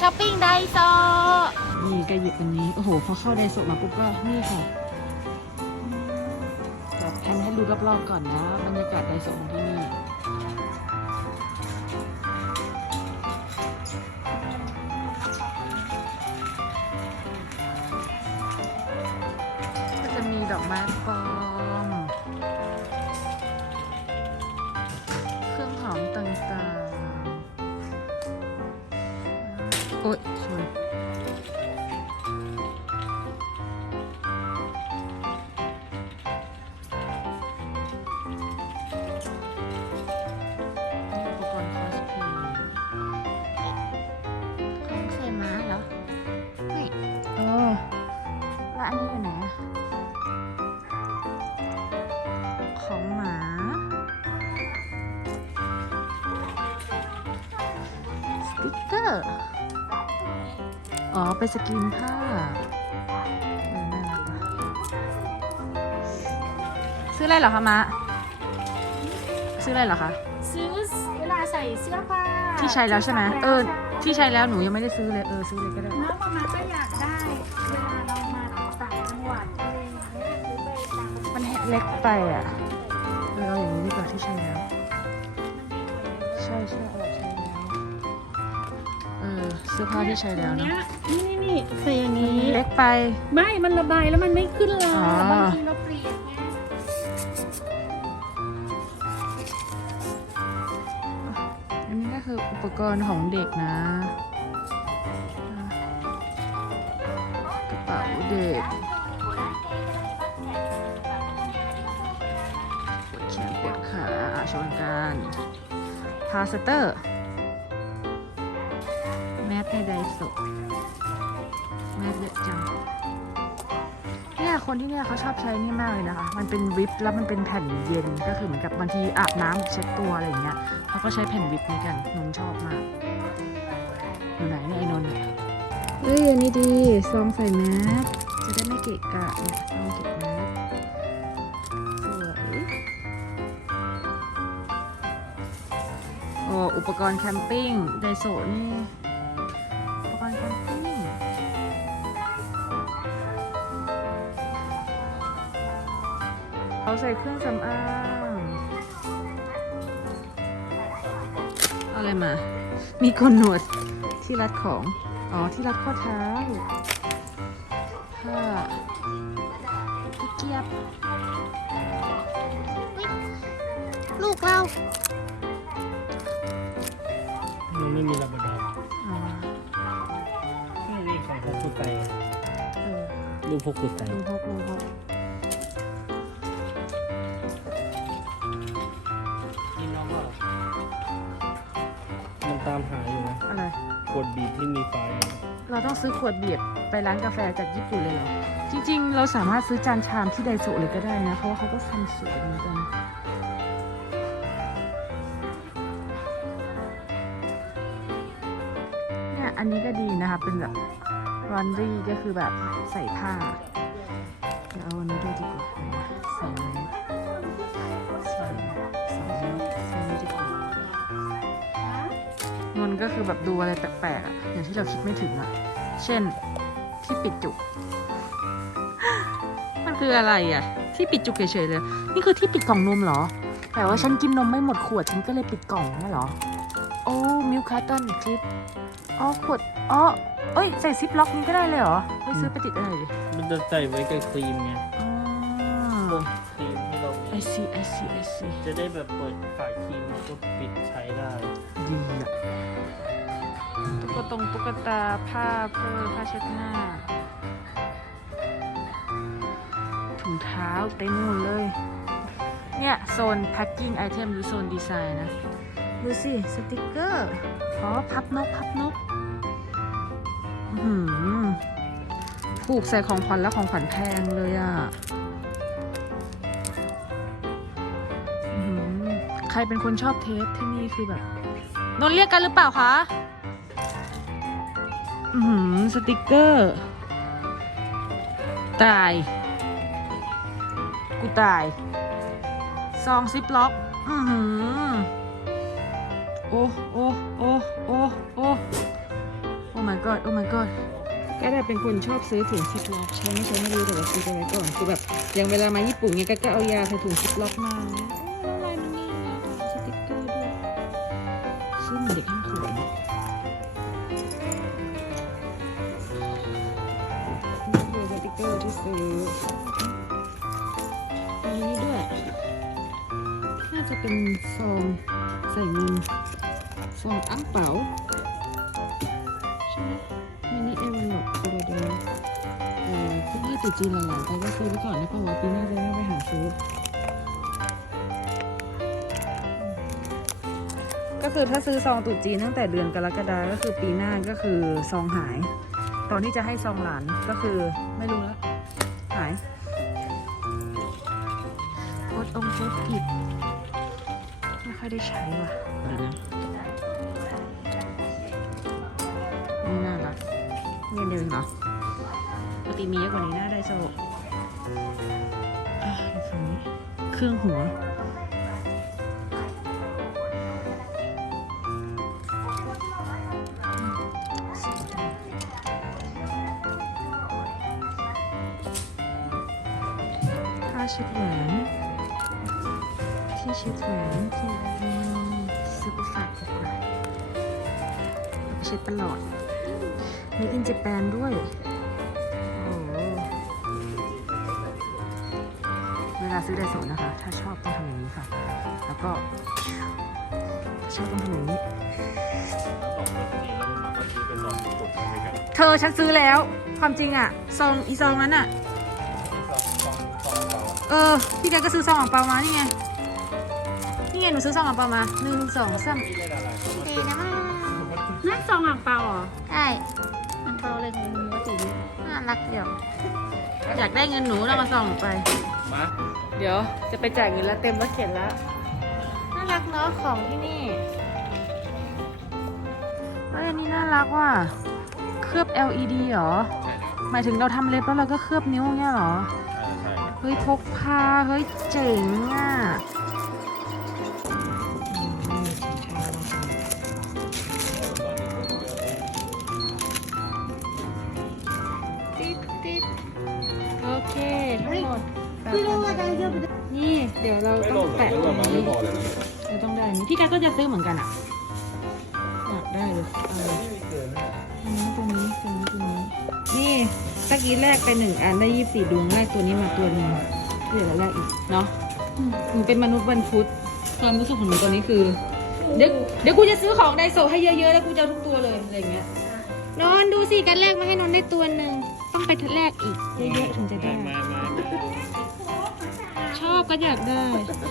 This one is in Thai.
ช้อปปิ้งไดโซนี่ก็หยิบอันนี้ โอ้โห พอเข้าไดโซมาปุ๊บก็นี่ค่ะแบบแพนให้ดูรอบๆก่อนนะบรรยากาศไดโซของที่นี่ ๆโอ๊ยชนอุปกรณ์คอสเพลย์ข องใส่ม้าเหรอเฮ้ยเออแล้วอันนี้อยู่ไหนอะของหมาสติกเกอร์อ๋อ ไปสกรีนผ้าเออน่ารักว่ะซื้ออะไรเหรอคะมะ ซื้ออะไรเหรอคะ ซื้อเวลาใส่เสื้อผ้าที่ใช้แล้วใช่ไหมเออใช่ที่ใช้แล้วหนูยังไม่ได้ซื้อเลย เออ ซื้อเลยก็ได้น้องประมาณก็อยากได้ เวลาเรามาต่างจังหวัดอะไรอย่างเงี้ยซื้อไปต่างมันเล็กไปอะ เออเอาอย่างนี้ดีกว่าที่ใช้แล้ว ใช่ใช่ สื้อผ้าที่ใช้แล้วเนี้นะยนี่นี่นี่ใส่อย่างนี้ เล็กไป ไม่ มันระบายแล้วมันไม่ขึ้นลาอ๋อ บางทีเราเปลี่ยนไงอันนี้ก็คืออุปกรณ์ของเด็กนะกระเป๋าเด็กปวดแขนปวดขาอะชนกันพาสเตอร์ แมสในไดโซะแมสเยอะจังเนี่ยคนที่เนี่ยเขาชอบใช้นี่มากเลยนะคะ มันเป็นวิปแล้วมันเป็นแผ่นเย็นก็คือเหมือนกับบางทีอาบน้ำเช็ดตัวอะไรอย่างเงี้ยเขาก็ใช้แผ่นวิปนี้กันนนท์ชอบมากอยู่ไหนเนี่ยไอ้นนท์เนี่ยเอ้ยอันนี้ดีซองใส่แมสจะได้ไม่เกะกะเนี่ยซองเก็บแมสสวยโอ้อุปกรณ์แคมปิ้งไดโซะนี่ ใส่เครื่องสำอางเอาอะไรมา มีกลหนวดที่รัดของ อ๋อ ที่รัดข้อเท้าผ้าตะเกียบอุ๊ยลูกเรามันไม่มีระเบิดอ๋อนี่นี่ของพวกกุไตเออลูกพวกกุไตดูพกดูพก วดบีบที่มีไฟเราต้องซื้อขวดเบียร์ไปร้านกาแฟจากญี่ปุ่นเลยเหรอ จริง ๆ เราสามารถซื้อจานชามที่ไดโซะเลยก็ได้นะ เพราะว่าเขาก็ทำสวยเหมือนกันเนี่ยอันนี้ก็ดีนะคะ เป็นแบบรอนรี่ก็คือแบบใส่ผ้าเดี๋ยวเอาอันนี้ด้วยดีกว่าใส่อัน ก็คือแบบดูอะไรแปลกๆอะอย่างที่เราคิดไม่ถึงอะเช่นที่ปิดจุก มันคืออะไรอะที่ปิดจุกเฉยๆเลย นี่คือที่ปิดกล่องนมเหรอ แต่ว่าฉันกินนมไม่หมดขวดฉันก็เลยปิดกล่องเนี่ยเหรอ โอ้มิลคาร์ตันคลิปอ๋อขวดอ๋อเอ้ยใส่ซิปล็อกนี้ก็ได้เลยเหรอไปซื้อไปติดอะไรดิมันจะใส่ไว้กับครีมไง อ๋พวอกครีมที่เรา I see I see I see จะได้แบบเปิดฝาครีมแล้วก็ปิดใช้ได้ดีอะตุ๊กตงตุ๊กตาผ้าเพื่อผ้าเช็ดหน้า ถุงเท้าเต็มหมดเลย เนี่ย โซน packing item หรือโซนดีไซน์นะ ดูสิ สติกเกอร์อ๋อพับนก พับนกอื้อหือผูกใส่ของขวัญและของขวัญแพงเลยอะอื้ รเป็นคนชอบเทปที่นี่คือแบบนนท์เรียกกันหรือเปล่าคะอือหือสติกเกอร์ ตาย กูตาย ซองซิปล็อก อือหือโอ้โอ้โอ้โอ้โอ้โอ้โอ้ my god โอ้ my god ก็ได้เป็นคนชอบซื้อถุงซิปล็อกใช้ไม่ใช้ไม่รู้แต่ว่าซื้อไปไว้ก่อนคือแบบอย่างเวลามาญี่ปุ่นเนี่ยก็ก็เอายาใส่ถุงซิปล็อกมา ติ๊กเกอร์ที่ซื้ออันนี้ด้วย น่าจะเป็นซองใส่เงินซองอ้ำเป๋าใช่ไหมมินิเอวันหลอกโคโรเดลเออคุกกี้ตุ๊จีนหลานๆไปก็ซื้อไว้ก่อนนะเพราะว่าปีหน้าจะไม่ไปหาซื้อก็คือถ้าซื้อซองตุจีนตั้งแต่เดือนกรกฎาก็คือปีหน้าก็คือซองหาย ตอนที่จะให้ซองหลานก็คือไม่รู้แล้ว องค์โคตรอิดไม่ค่อยได้ใช้ว่ะเดี๋ยวนะนี่น่ารักเงินเดือนเหรอปกติมีเยอะกว่านี้น่าได้โซอะดูฝั่งนี้เครื่องหัวผ้าเช็ดแหวน ที่เช็ดแหวนที่ซื้อไปฝากดีกว่าเช็ดตลอด มีอินเจแปนด้วยโอ้เวลาซื้อไดโซนะคะ ถ้าชอบต้องทำอย่างนี้ค่ะ แล้วก็ชอบต้องทำอย่างนี้ เธอฉันซื้อแล้ว ความจริงอะซองอีซองนั้นอะเออ พี่แกก็ซื้อซองของเปามานี่ไง นี่ไงหนูซื้อซองของเปามาหนึ่งสองสามดีนะมานั่นซองอ่างเปาเหรอใช่อ่างเปาอะไรของมึงวะตีนี้น่ารักเดี๋ยวอยากได้เงินหนูเรามาซองหนูไป มา เดี๋ยวจะไปจ่ายเงินแล้วเต็มรถเข็นแล้ว น่ารักเนาะของที่นี่เฮ้ยอันนี้น่ารักว่ะ เคลือบ LED เหรอ หมายถึงเราทำเล็บแล้วเราก็เคลือบนิ้วเงี้ยเหรอใช่เฮ้ยพกพา เฮ้ยเจ๋งอะ เดี๋ยวเราต้องแปะตรงนี้เราต้องได้อันนี้พี่กาก็จะซื้อเหมือนกันอะอยากได้เลยเอาอันนี้ตรงนี้ตรงนี้ตรงนี้นี่ตะกี้แรกไปหนึ่งอันได้ยี่สี่ดวงแรกตัวนี้มาตัวหนึ่งเดี๋ยวเราแรกอีกเนาะหนูเป็นมนุษย์วันพุธความรู้สึกของหนูตอนนี้คือเดี๋ยวเดี๋ยวกูจะซื้อของไดโซให้เยอะๆแล้วกูจะเอาทุกตัวเลยอะไรเงี้ยนอนดูสิกันแรกมาให้นอนได้ตัวหนึ่งต้องไปแรกอีกเยอะๆถึงจะได้มามาช อบก็อยากได้